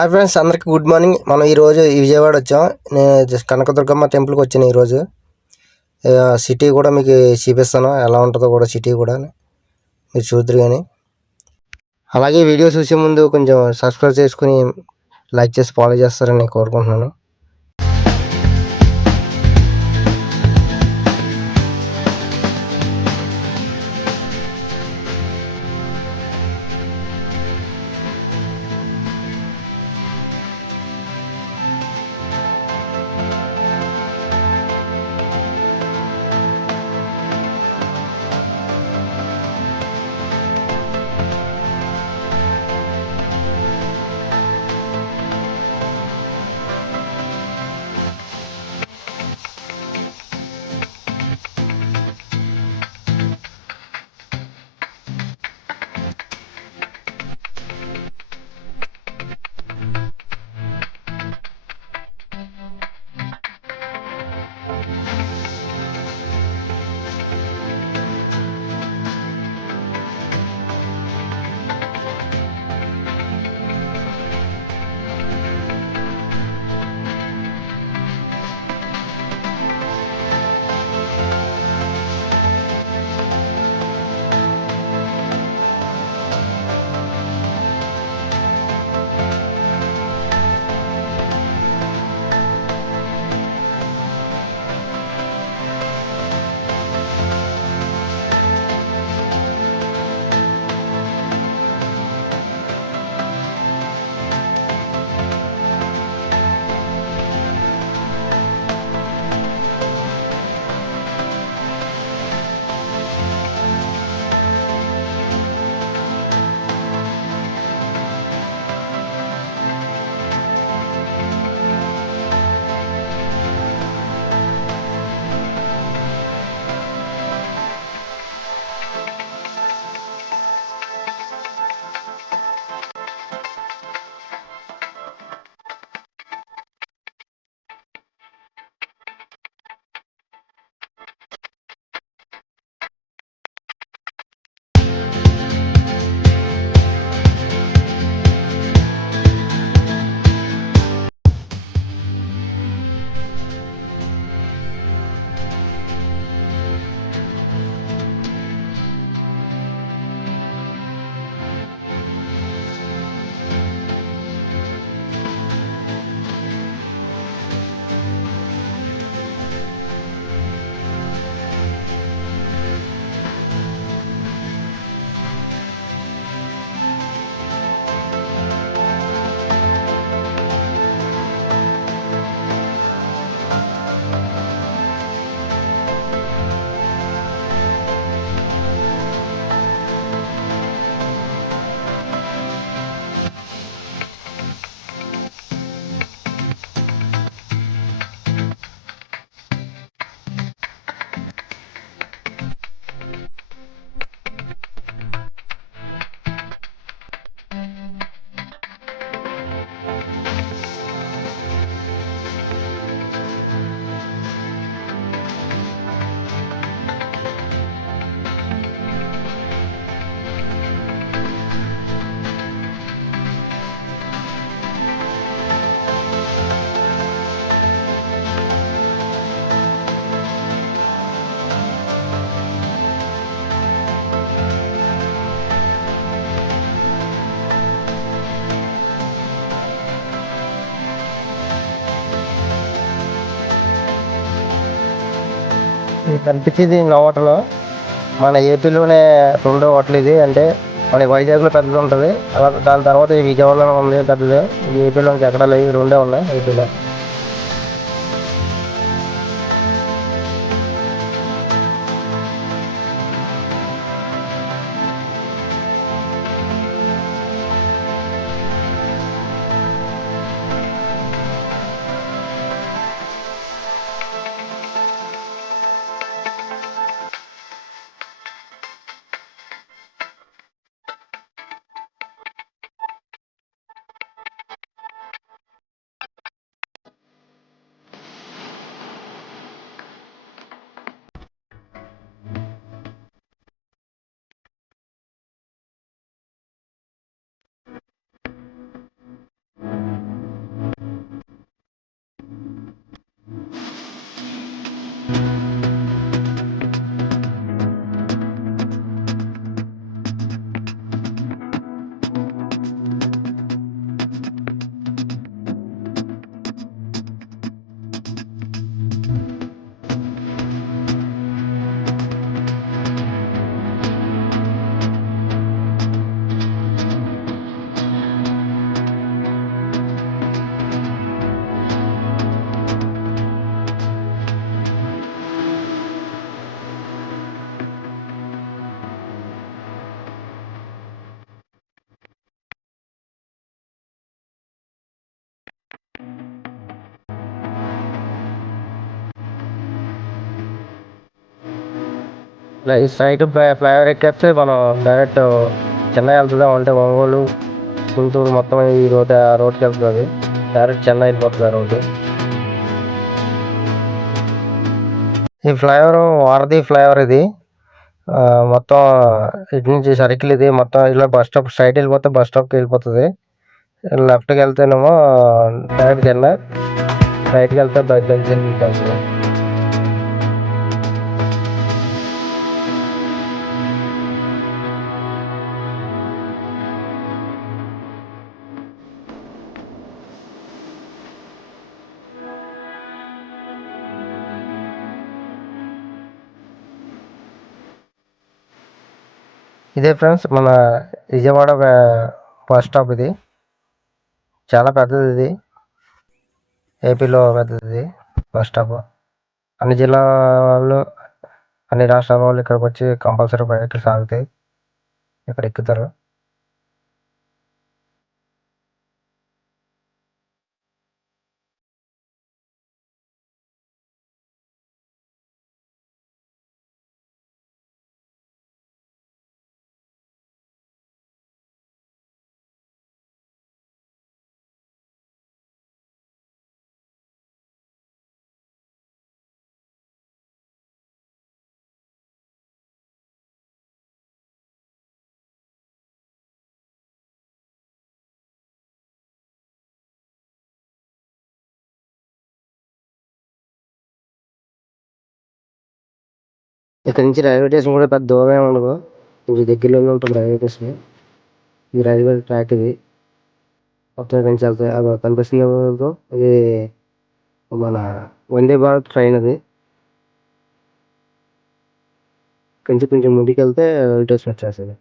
Hi friends, అందరికి good morning. మనం ఈరోజు విజయవాడ వచ్చాం. నేను జస్ట్ కనకదుర్గమ్మ టెంపుల్కి వచ్చాను ఈరోజు. సిటీ కూడా మీకు చూపిస్తాను, ఎలా ఉంటుందో కూడా సిటీ కూడా మీరు చూద్దరు. కానీ అలాగే వీడియో చూసే ముందు కొంచెం సబ్స్క్రైబ్ చేసుకుని లైక్ చేసి ఫాలో చేస్తారని కోరుకుంటున్నాను. కనిపించేది నా హోటల్ మన ఏపీలోనే రెండో హోటల్ ఇది. అంటే మన వైజాగ్లో పెద్దది ఉంటుంది, అలా దాని తర్వాత విజయవాడలో ఉంది పెద్దది. ఏపీలో ఎక్కడా లేవు, రెండే ఉన్నాయి ఏపీలో. స్ట్రైట్ ఫ్లైఓవర్ ఎక్కేస్తే మనం డైరెక్ట్ చెన్నై వెళ్తుందా అంటే ఒంగోలు గుంటూరు మొత్తం ఈ రోడ్కి వెళ్తుంది. డైరెక్ట్ చెన్నై వెళ్ళిపోతుంది ఆ రోడ్డు. ఈ ఫ్లైఓవర్ వారధి ఫ్లైఓవర్ ఇది. మొత్తం ఇటు నుంచి సర్కిల్ ఇది మొత్తం ఇలా బస్ స్టాప్ స్ట్రైట్ వెళ్ళిపోతే బస్ స్టాప్కి వెళ్ళిపోతుంది. లెఫ్ట్కి వెళ్తేనేమో డైరెక్ట్ చెన్నై, రైట్కి వెళ్తే వెళ్తుంది. ఇదే ఫ్రెండ్స్ మన విజయవాడ బస్ స్టాప్. ఇది చాలా పెద్దది. ఇది ఏపీలో పెద్దది బస్ స్టాప్. అన్ని జిల్లా వాళ్ళు అన్ని రాష్ట్రాల వాళ్ళు ఇక్కడికి వచ్చి కంపల్సరీ బయటకు సాగుతాయి, ఇక్కడ ఎక్కుతారు. ఇక్కడ నుంచి రైల్వే స్టేషన్ కూడా పెద్ద దూరం ఏమి ఉండదు, కొంచెం దగ్గరలోనే ఉంటుంది రైల్వే స్టేషన్. ఇది రైల్వే ట్రాక్. ఇది మొత్తం ఇక్కడ నుంచి వెళ్తాయి. అది కనిపిస్తుంది ఇది మన వందే భారత్ ట్రైన్. అది కొంచెం ముందుకు వెళ్తే రైల్వే స్టేషన్ వచ్చేస్తుంది.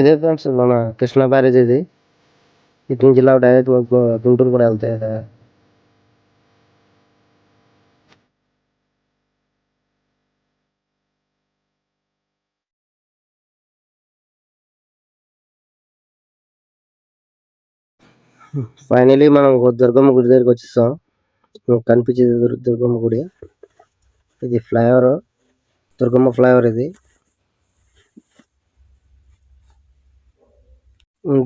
ఇదే ఫ్రెండ్స్ మన కృష్ణా బ్యారేజ్. ఇది ఇటు నుంచి ఇలా డైరెక్ట్ గుంటూరు కూడా వెళ్తాయి. ఫైనలీ మనం దుర్గమ్మ గుడి దగ్గరికి వచ్చేసాం. కనిపించేది దుర్గమ్మ గుడి. ఇది ఫ్లైఓవర్, దుర్గమ్మ ఫ్లైఓవర్. ఇది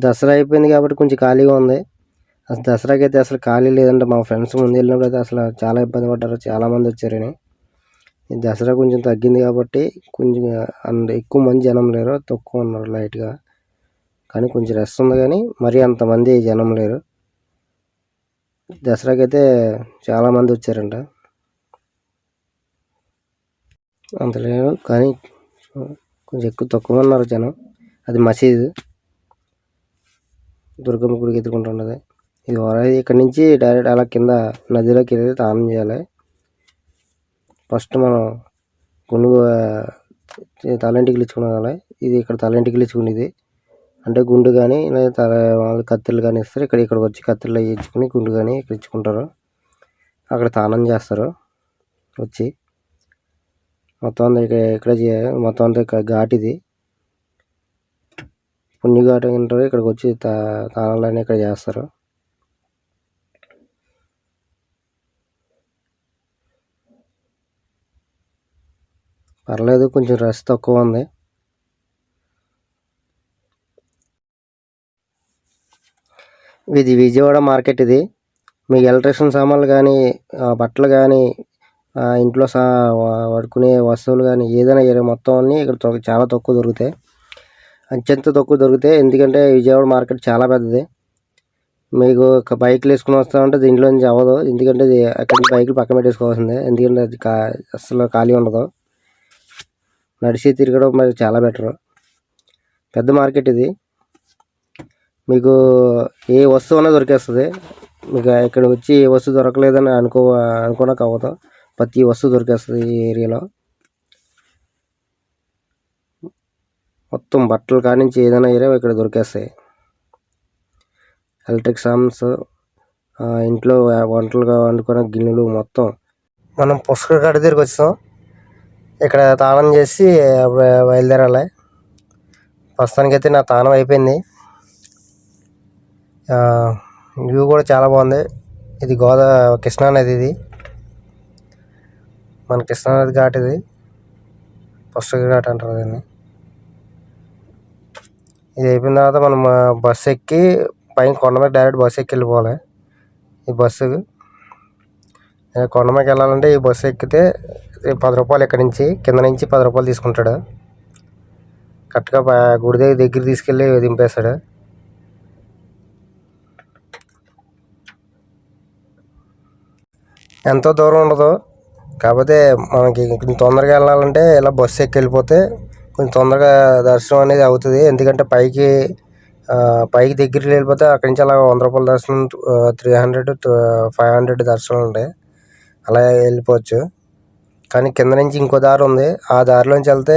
దసరా అయిపోయింది కాబట్టి కొంచెం ఖాళీగా ఉంది. అసలు దసరాకి అయితే అసలు ఖాళీ లేదంటే మా ఫ్రెండ్స్ ముందు వెళ్ళినప్పుడు అయితే అసలు చాలా ఇబ్బంది పడ్డారు, చాలామంది వచ్చారని. ఈ దసరా కొంచెం తగ్గింది కాబట్టి కొంచెం ఎక్కువ మంది జనం లేరు, తక్కువ ఉన్నారు లైట్గా. కానీ కొంచెం రెస్ట్ ఉంది, కానీ మరీ అంతమంది జనం లేరు. దసరాకి అయితే చాలామంది వచ్చారంట, అంత లేరు కానీ కొంచెం తక్కువ ఉన్నారు జనం. అది మసీదు, దుర్గమ్మ గుడికి ఎదుర్కొంటున్నది. ఇది ఇక్కడ నుంచి డైరెక్ట్ అలా కింద నదిలోకి వెళ్ళి స్నానం చేయాలి. ఫస్ట్ మనం తలంటికి ఇచ్చుకోవాలి. ఇది ఇక్కడ తలంటికి ఇచ్చుకునేది. అంటే గుండు కానీ లేదా వాళ్ళు కత్తిలు కానీ ఇస్తారు. ఇక్కడికి వచ్చి కత్తిలు అవి ఇచ్చుకుని గుండు కానీ ఇక్కడ ఇచ్చుకుంటారు. అక్కడ తానం చేస్తారు వచ్చి. మొత్తం అంతా ఇక్కడ మొత్తం అంతా ఘాట్ ఇది, పుణ్యఘాట్ అంటారు. ఇక్కడికి వచ్చి తానాలన్నీ ఇక్కడ చేస్తారు. పర్లేదు, కొంచెం రష్ తక్కువ ఉంది. ఇది విజయవాడ మార్కెట్. ఇది మీకు ఎలక్ట్రిషియన్ సామాన్లు కానీ, బట్టలు కానీ, ఇంట్లో వాడుకునే వస్తువులు కానీ ఏదైనా మొత్తం అన్నీ ఇక్కడ చాలా తక్కువ దొరుకుతాయి. అత్యంత తక్కువ దొరుకుతాయి. ఎందుకంటే విజయవాడ మార్కెట్ చాలా పెద్దది. మీకు బైక్లు వేసుకుని వస్తామంటే దీంట్లో నుంచి అవ్వదు. ఎందుకంటే అక్కడి నుంచి బైక్లు పక్కన పెట్టేసుకోవాల్సిందే. ఎందుకంటే అది అస్సలు ఖాళీ ఉండదు. నడిచి తిరగడం మరి చాలా బెటరు. పెద్ద మార్కెట్ ఇది. మీకు ఏ వస్తువు అయినా దొరికేస్తుంది. మీకు ఇక్కడ వచ్చి ఏ వస్తువు దొరకలేదని అనుకోనక అవ్వదు. ప్రతి వస్తువు దొరికేస్తుంది ఈ ఏరియాలో. మొత్తం బట్టలు కానించి ఏదైనా ఏరియా ఇక్కడ దొరికేస్తాయి. ఎలక్ట్రిక్ సామాన్స్, ఇంట్లో వంటలుగా వండుకునే గిన్నెలు మొత్తం. మనం పుష్కర్ ఘాట్ దగ్గరికి వచ్చాం. ఇక్కడ తాళం చేసి బయలుదేరాలి. ప్రస్తుతానికైతే నా తాళం అయిపోయింది. వ్యూ కూడా చాలా బాగుంది. ఇది కృష్ణానది. ఇది మన కృష్ణానది ఘాట్. ఇది పుష్కర్ ఘాట్ అంటారు దీన్ని. ఇది అయిపోయిన తర్వాత మనం బస్సు ఎక్కి పైన కొండ మీద డైరెక్ట్ బస్సు ఎక్కి వెళ్ళిపోవాలి. ఈ బస్సు కొండ మీదకి వెళ్ళాలంటే ఈ బస్సు ఎక్కితే 10 రూపాయలు, ఇక్కడి నుంచి కింద నుంచి 10 రూపాయలు తీసుకుంటాడు. కరెక్ట్గా గుడి దగ్గర తీసుకెళ్ళి దింపేస్తాడు. ఎంతో దూరం ఉండదు. కాకపోతే మనకి కొంచెం తొందరగా వెళ్ళాలంటే ఇలా బస్సు ఎక్కి వెళ్ళిపోతే కొంచెం తొందరగా దర్శనం అనేది అవుతుంది. ఎందుకంటే పైకి దగ్గరికి వెళ్ళిపోతే అక్కడి నుంచి అలా 100 రూపాయల దర్శనం, 300, 500 దర్శనం ఉంటాయి. అలా వెళ్ళిపోవచ్చు. కానీ కింద నుంచి ఇంకో దారి ఉంది. ఆ దారిలోంచి వెళ్తే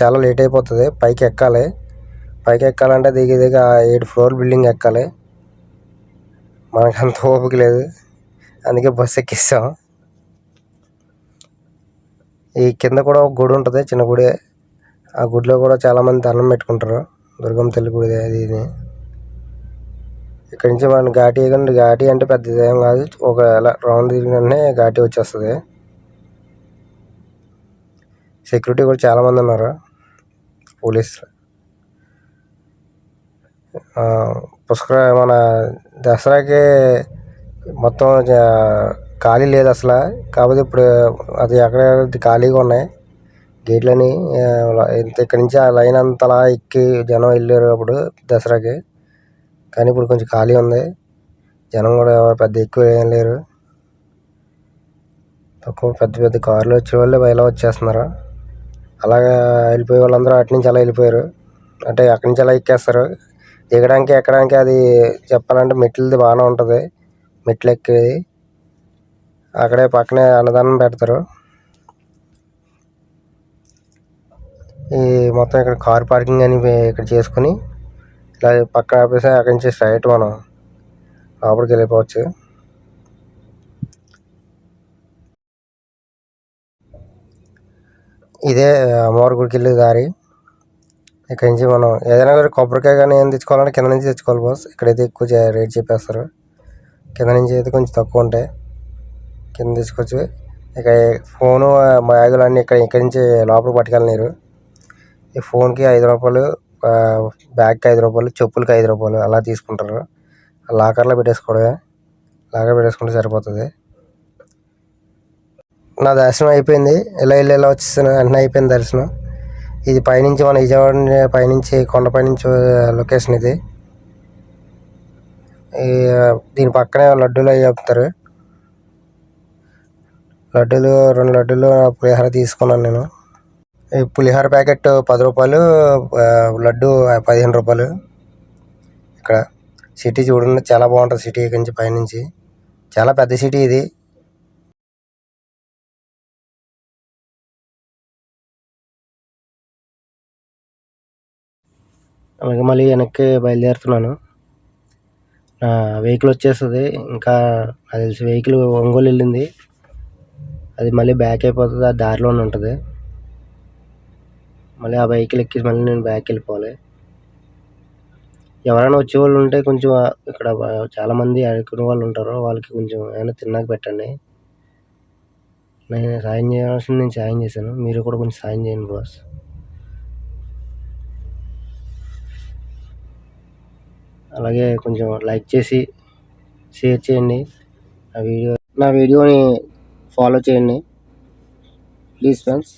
చాలా లేట్ అయిపోతుంది. పైకి ఎక్కాలంటే దిగి 7 ఫ్లోర్ బిల్డింగ్ ఎక్కాలి. మనకు అంత ఓపిక లేదు. అందుకే బస్సు ఎక్కిస్తాం. ఈ కింద కూడా ఒక గుడి ఉంటుంది, చిన్న గుడి. ఆ గుడిలో కూడా చాలామంది దండం పెట్టుకుంటారు. దుర్గమ్మ తల్లి గుడి అది ఇది. ఇక్కడి నుంచి మనం ఘాటి అంటే పెద్దది ఏం కాదు. ఒక రౌండ్ తిరిగినే ఘాటి వచ్చేస్తుంది. సెక్యూరిటీ కూడా చాలామంది ఉన్నారు, పోలీసులు. మన దసరాకి మొత్తం ఖాళీ లేదు అసలు. కాకపోతే ఇప్పుడు అది అక్కడ ఖాళీగా ఉన్నాయి గేట్లని. ఇక్కడి నుంచి ఆ లైన్ అంతలా ఎక్కి జనం వెళ్ళారు అప్పుడు దసరాకి. కానీ ఇప్పుడు కొంచెం ఖాళీ ఉంది. జనం కూడా పెద్ద ఎక్కువ ఏం లేరు. తక్కువ పెద్ద కార్లు వచ్చే వాళ్ళు ఇలా వచ్చేస్తున్నారు. అలాగా వెళ్ళిపోయే వాళ్ళందరూ అటు నుంచి అలా వెళ్ళిపోయారు. అంటే అక్కడి నుంచి అలా ఎక్కేస్తారు. దిగడానికి ఎక్కడానికి అది చెప్పాలంటే మెట్లది బాగానే ఉంటుంది. మెట్లు ఎక్కేది అక్కడే పక్కనే అన్నదానం పెడతారు. ఈ మొత్తం ఇక్కడ కార్ పార్కింగ్ అని ఇక్కడ చేసుకుని ఇలా పక్కన ఆపేసి అక్కడి నుంచి స్ట్రైట్ మనం లోపలికి వెళ్ళిపోవచ్చు. ఇదే అమ్మవారి గుడికి వెళ్ళే దారి. ఇక్కడి నుంచి మనం ఏదైనా కొబ్బరికాయ కానీ ఏం తెచ్చుకోవాలంటే కింద నుంచి తెచ్చుకోవాలి బాస్. ఇక్కడైతే ఎక్కువ రేట్ చెప్పేస్తారు. కింద నుంచి అయితే కొంచెం తక్కువ ఉంటాయి. కింద తీసుకోవచ్చు. ఇక ఫోను, బ్యాగులు అన్నీ ఇక్కడి నుంచి లోపలికి పట్టుకెళ్ళలేరు. ఈ ఫోన్కి 5 రూపాయలు, బ్యాగ్కి 5 రూపాయలు, చెప్పులకి 5 రూపాయలు అలా తీసుకుంటారు. లాకర్లో పెట్టేసుకోవడమే. లాకర్ పెట్టేసుకుంటే సరిపోతుంది. నా దర్శనం అయిపోయింది. ఇలా వచ్చేసాను. వెంటనే అయిపోయింది దర్శనం. ఇది పైనుంచి మన విజయవాడ పైనుంచి కొండపైనుంచి లొకేషన్ ఇది. దీని పక్కనే లడ్డూలు అవి చెప్తారు. లడ్డూలు 2 లడ్డూలు పులిహోర తీసుకున్నాను నేను. ఈ పులిహోర ప్యాకెట్ 10 రూపాయలు, లడ్డు 15 రూపాయలు. ఇక్కడ సిటీ చూడండి, చాలా బాగుంటుంది సిటీ. ఇక్కడి నుంచి పైనుంచి చాలా పెద్ద సిటీ ఇది. అలాగే మళ్ళీ వెనక్కి బయలుదేరుతున్నాను. నా వెహికల్ వచ్చేస్తుంది. ఇంకా నాకు తెలిసి వెహికల్ ఒంగోలు వెళ్ళింది. అది మళ్ళీ బ్యాక్ అయిపోతుంది. ఆ దారిలోనే ఉంటుంది. మళ్ళీ ఆ వెహికల్ ఎక్కి మళ్ళీ నేను బ్యాక్ వెళ్ళిపోవాలి. ఎవరైనా వచ్చేవాళ్ళు ఉంటే కొంచెం ఇక్కడ చాలామంది అడుక్కునే వాళ్ళు ఉంటారు. వాళ్ళకి కొంచెం ఏమైనా తిన్నాక పెట్టండి. నేను సాయం చేయాల్సింది నేను సాయం చేశాను. మీరు కూడా కొంచెం సాయం చేయండి బాస్. అలాగే కొంచెం లైక్ చేసి షేర్ చేయండి. నా వీడియోని ఫాలో చేయండి ప్లీజ్ ఫ్రెండ్స్.